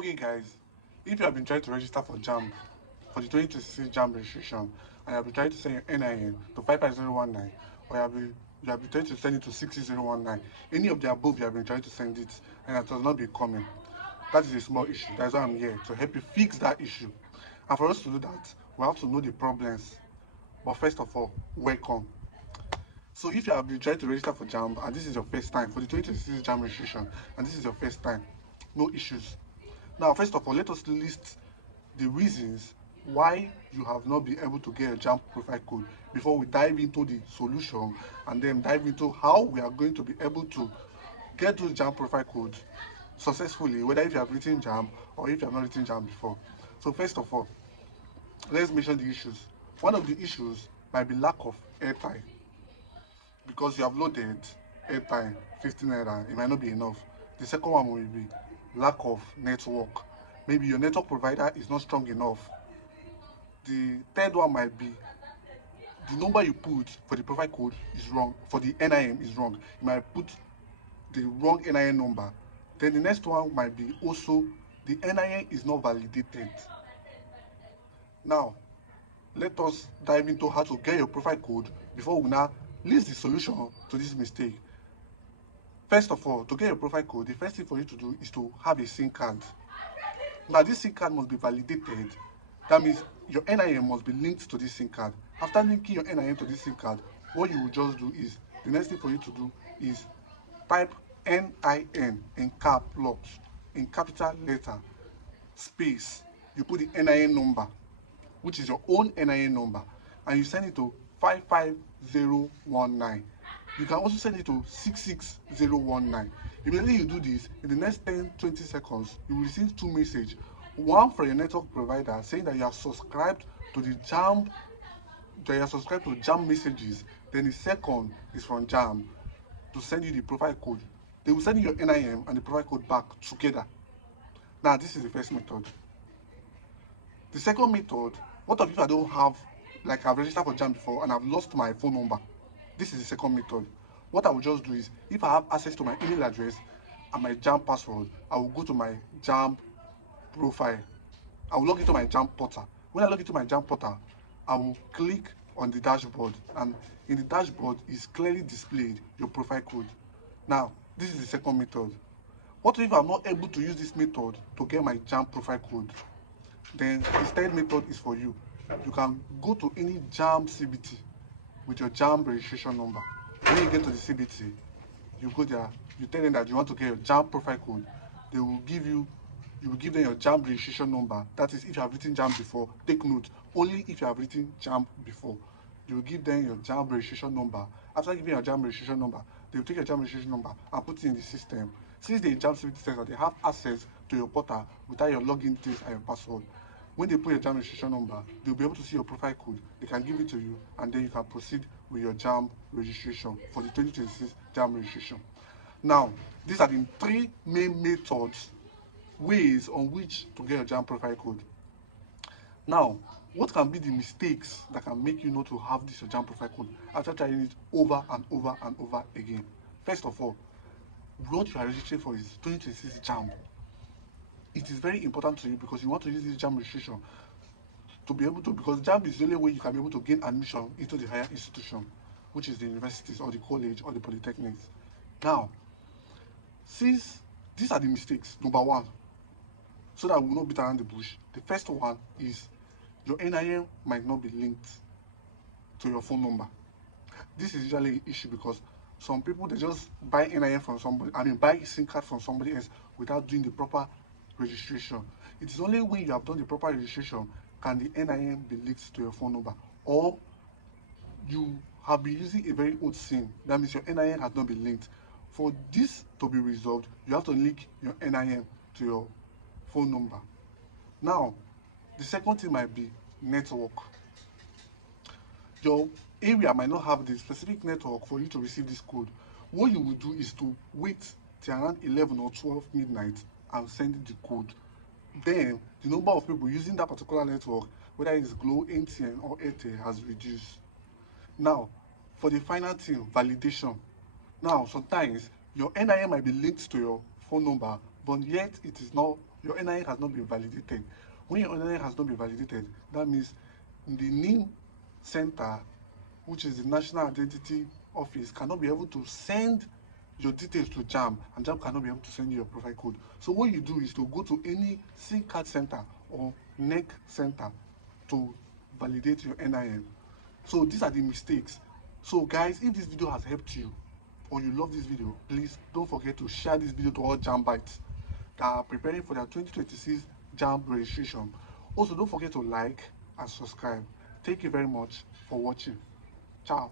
Okay guys, if you have been trying to register for JAMB, for the 2026 JAMB registration, and you have been trying to send your NIN to 55019, or you have been trying to send it to 66019, any of the above you have been trying to send it, and it has not been coming, that is a small issue. That's why I'm here, to help you fix that issue. And for us to do that, we have to know the problems. But first of all, welcome. So if you have been trying to register for JAMB, and this is your first time, for the 2026 JAMB registration, and this is your first time, no issues. Now, first of all, let us list the reasons why you have not been able to get a JAMB profile code before we dive into the solution and then dive into how we are going to be able to get those JAMB profile codes successfully, whether if you have written JAMB or if you have not written JAMB before. So first of all, let's mention the issues. One of the issues might be lack of airtime, because you have loaded airtime 15 naira, it might not be enough. The second one will be lack of network. Maybe your network provider is not strong enough. The third one might be the number you put for the profile code is wrong, for the NIN is wrong. You might put the wrong NIN number. Then the next one might be also the NIN is not validated. Now, let us dive into how to get your profile code before we now list the solution to this mistake. First of all, to get your profile code, the first thing for you to do is to have a SIM card. Now, this SIM card must be validated. That means your NIN must be linked to this SIM card. After linking your NIN to this SIM card, what you will just do is, the next thing for you to do is type NIN in cap locks, in capital letter, space. You put the NIN number, which is your own NIN number, and you send it to 55019. You can also send it to 66019. Immediately you do this, in the next 10-20 seconds, you will receive two messages. One from your network provider saying that you are subscribed to the JAMB, that you are subscribed to JAMB messages. Then the second is from JAMB to send you the profile code. They will send you your NIN and the profile code back together. Now, this is the first method. The second method, what if I don't have, like I've registered for JAMB before and I've lost my phone number? This is the second method. What I will just do is, if I have access to my email address and my JAMB password, I will go to my JAMB profile. I will log into my JAMB portal. When I log into my JAMB portal, I will click on the dashboard, and in the dashboard is clearly displayed your profile code. Now, this is the second method. What if I'm not able to use this method to get my JAMB profile code? Then the third method is for you. You can go to any JAMB CBT with your JAMB registration number. When you get to the CBT, you go there, you tell them that you want to get your JAMB profile code. They will give you will give them your JAMB registration number. That is, if you have written JAMB before, take note, only if you have written JAMB before. You will give them your JAMB registration number. After giving your JAMB registration number, they will take your JAMB registration number and put it in the system. Since the JAMB CBT says that they have access to your portal without your login details and your password, when they put your JAMB registration number, they'll be able to see your profile code. They can give it to you, and then you can proceed with your JAMB registration for the 2026 JAMB registration. Now, these are the three main methods, ways on which to get your JAMB profile code. Now, what can be the mistakes that can make you not to have this your JAMB profile code after trying it over and over and over again? First of all, what you are registering for is 2026 JAMB. It is very important to you because you want to use this JAMB registration to be able to, because JAMB is the only way you can be able to gain admission into the higher institution, which is the universities or the college or the polytechnics. Now, since these are the mistakes, number one, so that we will not beat around the bush, the first one is your NIN might not be linked to your phone number. This is usually an issue because some people, they just buy NIN from somebody, buy SIM card from somebody else without doing the proper registration. It is only when you have done the proper registration can the NIN be linked to your phone number, or you have been using a very old SIM. That means your NIN has not been linked. For this to be resolved, you have to link your NIN to your phone number. Now, the second thing might be network. Your area might not have the specific network for you to receive this code. What you will do is to wait till around 11 or 12 midnight and send the code. Then the number of people using that particular network, whether it's Glo, MTN or Airtel, has reduced. Now, for the final thing, validation. Now, sometimes your NIN might be linked to your phone number, but yet it is not your NIN has not been validated. When your NIN has not been validated, that means the NIN center, which is the National Identity Office, cannot be able to send your details to JAMB, and JAMB cannot be able to send you your profile code. So what you do is to go to any SIM card center or NEC center to validate your NIN. So these are the mistakes. So guys, if this video has helped you or you love this video, please don't forget to share this video to all JAMBites that are preparing for their 2026 JAMB registration. Also, don't forget to like and subscribe. Thank you very much for watching. Ciao.